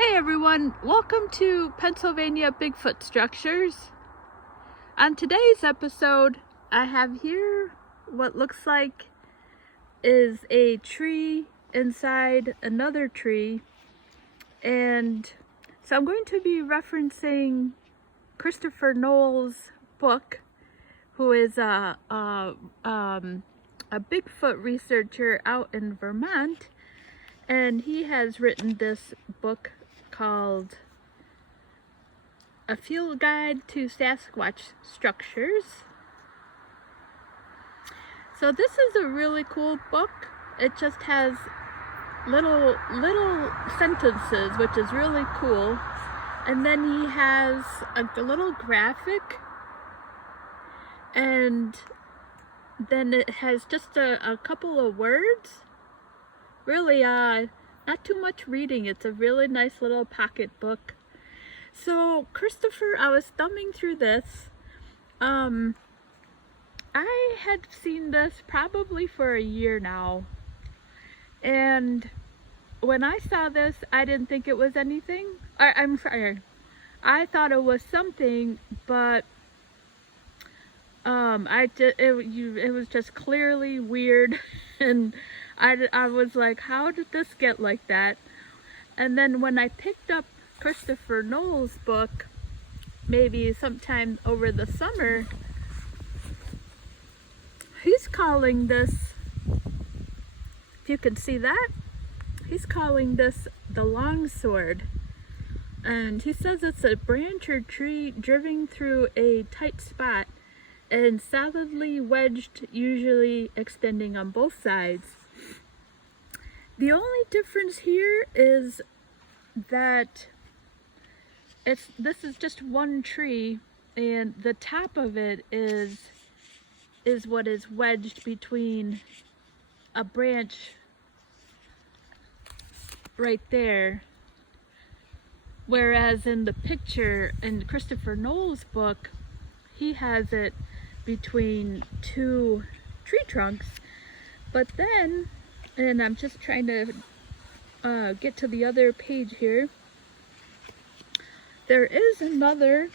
Hey everyone, welcome to Pennsylvania Bigfoot Structures. On today's episode, I have here what looks like is a tree inside another tree. And so I'm going to be referencing Christopher Knowles' book, who is a Bigfoot researcher out in Vermont. And he has written this book called A Field Guide to Sasquatch Structures. So this is a really cool book. It just has little sentences, which is really cool. And then he has a little graphic, and then it has just a couple of words. Really, not too much reading. It's a really nice little pocket book. So Christopher, I was thumbing through this. I had seen this probably for a year now. And when I saw this, I didn't think it was anything. I'm sorry. I thought it was something, but it was just clearly weird. And I was like, how did this get like that? And then when I picked up Christopher Knowles' book, maybe sometime over the summer, he's calling this, if you can see that, he's calling this the longsword. And he says it's a branch or tree driven through a tight spot and solidly wedged, usually extending on both sides. The only difference here is that this is just one tree, and the top of it is what is wedged between a branch right there. Whereas in the picture in Christopher Knowles' book, he has it between two tree trunks. But then, and I'm just trying to get to the other page here, there is another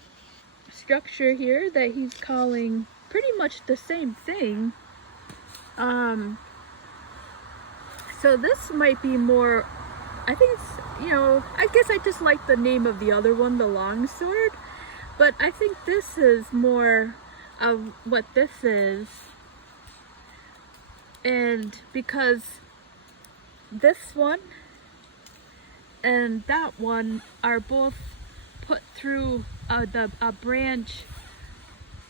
structure here that he's calling pretty much the same thing. So this might be more, I think it's, I guess I just like the name of the other one, the longsword, but I think this is more of what this is. And because this one and that one are both put through a branch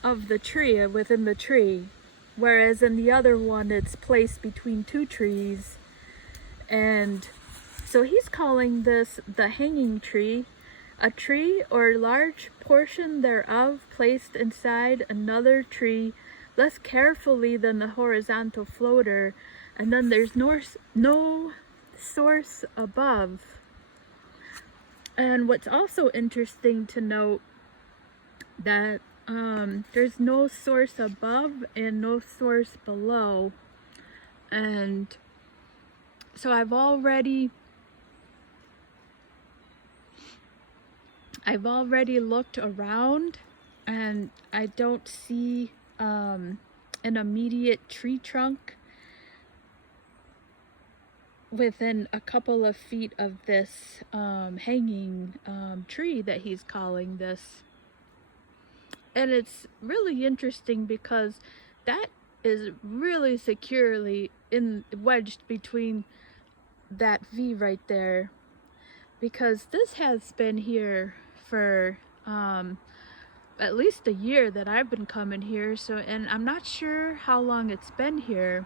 of the tree, within the tree, whereas in the other one it's placed between two trees. And so he's calling this the hanging tree, a tree or large portion thereof placed inside another tree less carefully than the horizontal floater, and then there's no source above. And what's also interesting to note, that there's no source above and no source below. And so I've already looked around, and I don't see an immediate tree trunk within a couple of feet of this hanging tree that he's calling this. And it's really interesting because that is really securely wedged between that V right there, because this has been here for at least a year that I've been coming here. So, and I'm not sure how long it's been here.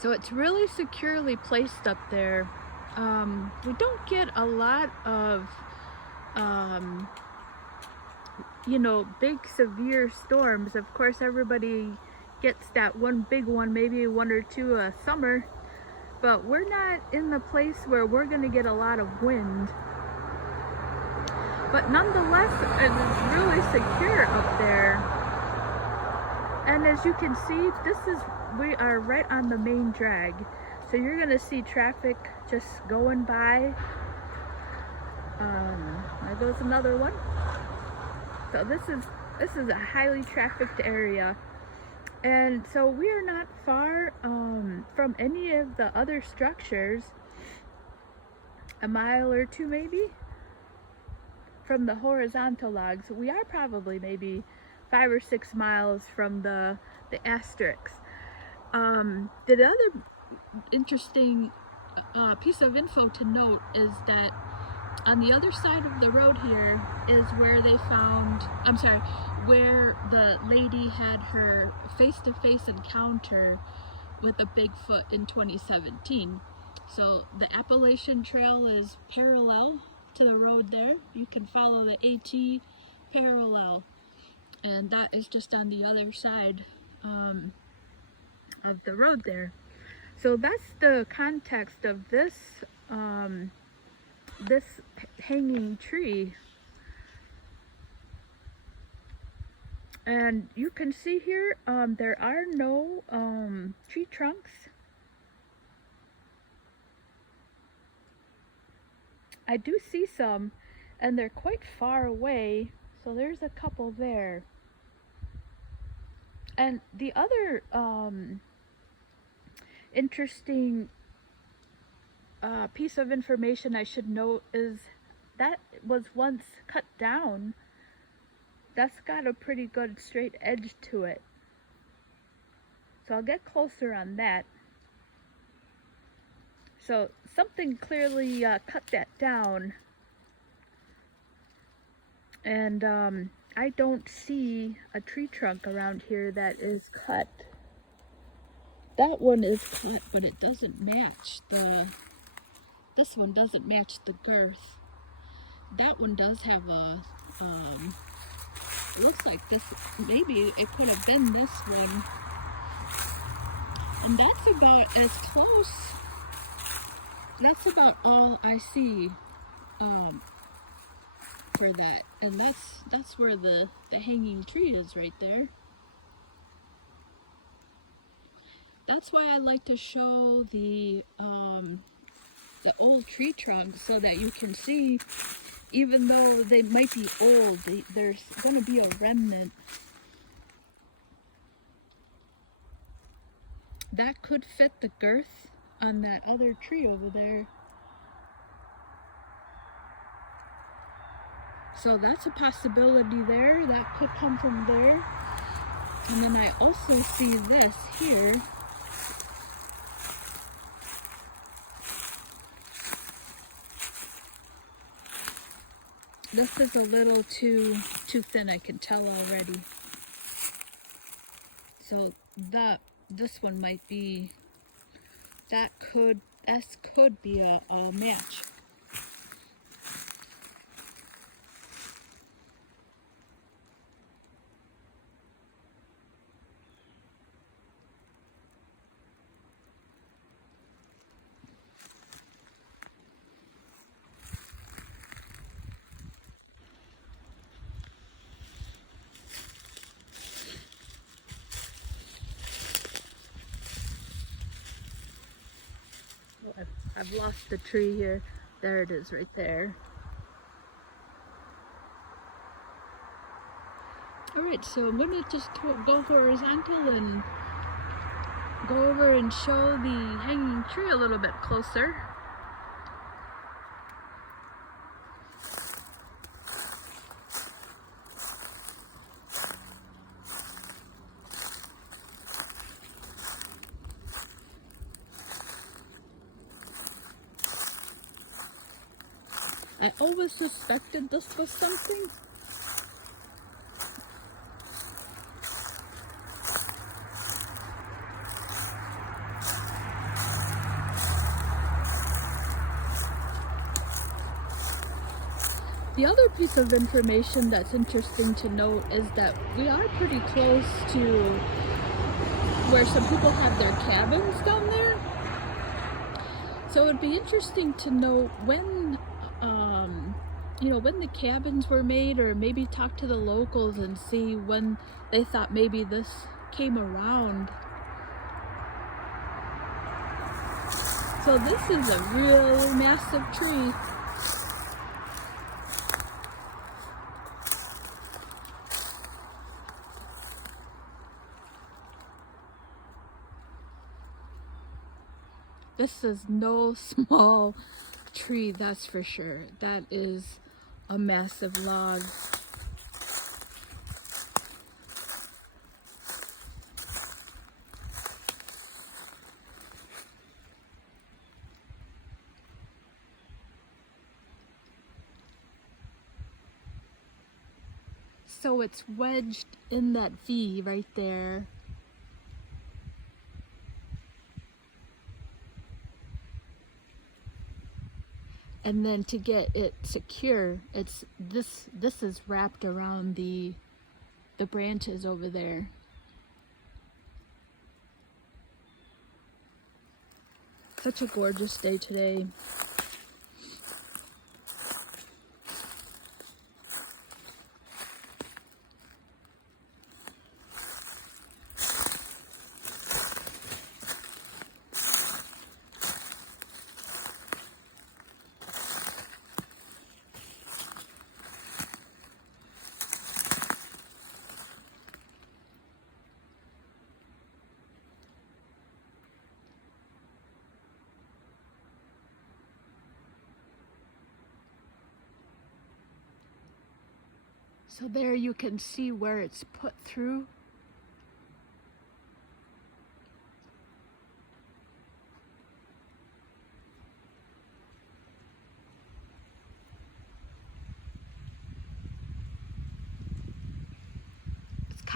So it's really securely placed up there. We don't get a lot of, big severe storms. Of course, everybody gets that one big one, maybe one or two a summer, but we're not in the place where we're going to get a lot of wind. But nonetheless, it's really secure up there. And as you can see, we are right on the main drag. So you're gonna see traffic just going by There goes another one. So this is a highly trafficked area, and so we are not far from any of the other structures. A mile or two maybe from the horizontal logs. We are probably maybe 5 or 6 miles from the asterisks. The other interesting piece of info to note is that on the other side of the road here is where they found, where the lady had her face-to-face encounter with a Bigfoot in 2017. So the Appalachian Trail is parallel to the road there. You can follow the AT parallel, and that is just on the other side of the road there. So that's the context of this this hanging tree. And you can see here there are no tree trunks. I do see some, and they're quite far away, so there's a couple there. And the other interesting piece of information I should note is that was once cut down. That's got a pretty good straight edge to it. So I'll get closer on that. So something clearly cut that down. And I don't see a tree trunk around here that is cut. That one is cut, but it doesn't match this one doesn't match the girth. That one does have a, it looks like this, maybe it could have been this one. And that's about as close, that's about all I see for that. And that's where the hanging tree is right there. That's why I like to show the old tree trunks, so that you can see, even though they might be old, there's going to be a remnant. That could fit the girth on that other tree over there. So that's a possibility there. That could come from there. And then I also see this here. This is a little too thin, I can tell already. So this one might be, this could be a match. I've lost the tree here. There it is right there. Alright, so I'm going to just go horizontal and go over and show the hanging tree a little bit closer. I always suspected this was something. The other piece of information that's interesting to note is that we are pretty close to where some people have their cabins down there. So it'd be interesting to know when when the cabins were made, or maybe talk to the locals and see when they thought maybe this came around. So this is a really massive tree. This is no small tree, that's for sure. That is a massive log. So it's wedged in that V right there. And then to get it secure, it's this is wrapped around the branches over there. Such a gorgeous day today. So there you can see where it's put through.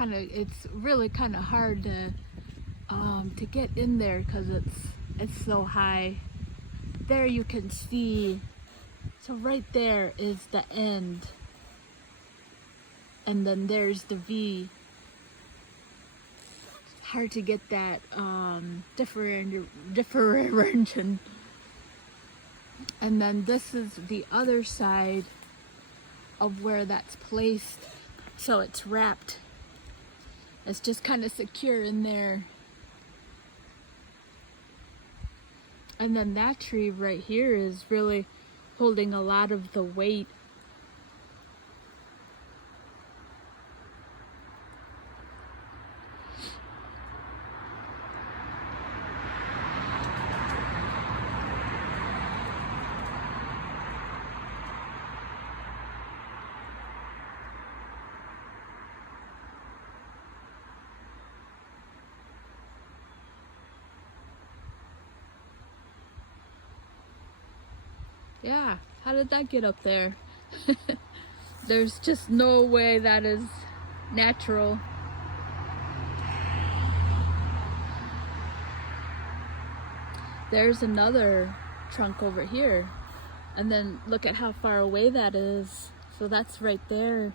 It's really kind of hard to get in there because it's so high. There you can see, so right there is the end. And then there's the V. Hard to get that differentiation. And then this is the other side of where that's placed. So it's wrapped. It's just kind of secure in there. And then that tree right here is really holding a lot of the weight. Yeah, how did that get up there? There's just no way that is natural. There's another trunk over here. And then look at how far away that is. So that's right there.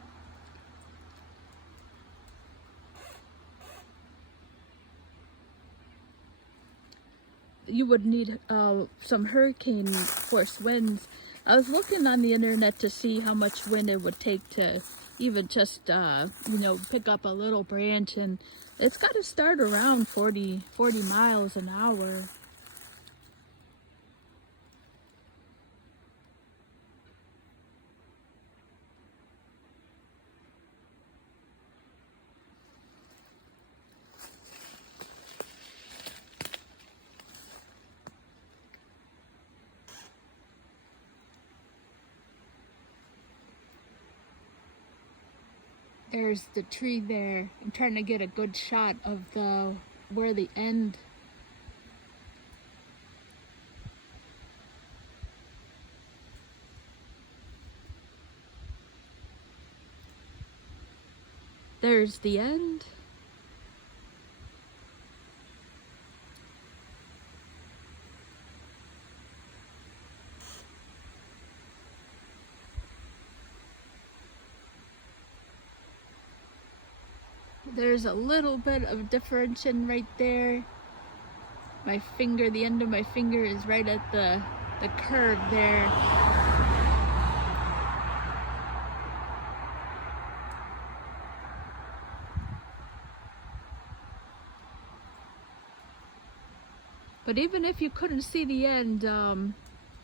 You would need some hurricane force winds. I was looking on the internet to see how much wind it would take to even just, you know, pick up a little branch, and it's got to start around 40 miles an hour. There's the tree there. I'm trying to get a good shot of where the end. There's the end. There's a little bit of differentiation right there. My finger, the end of my finger is right at the curve there. But even if you couldn't see the end,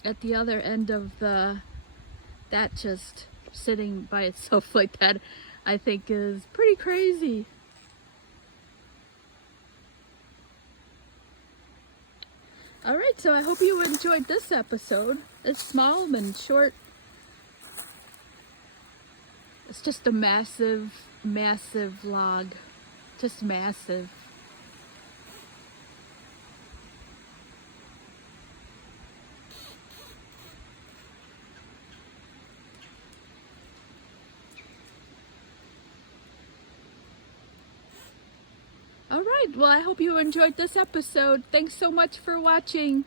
at the other end of that just sitting by itself like that, I think is pretty crazy. Alright, so I hope you enjoyed this episode. It's small and short. It's just a massive, massive log. Just massive. Alright, well I hope you enjoyed this episode. Thanks so much for watching.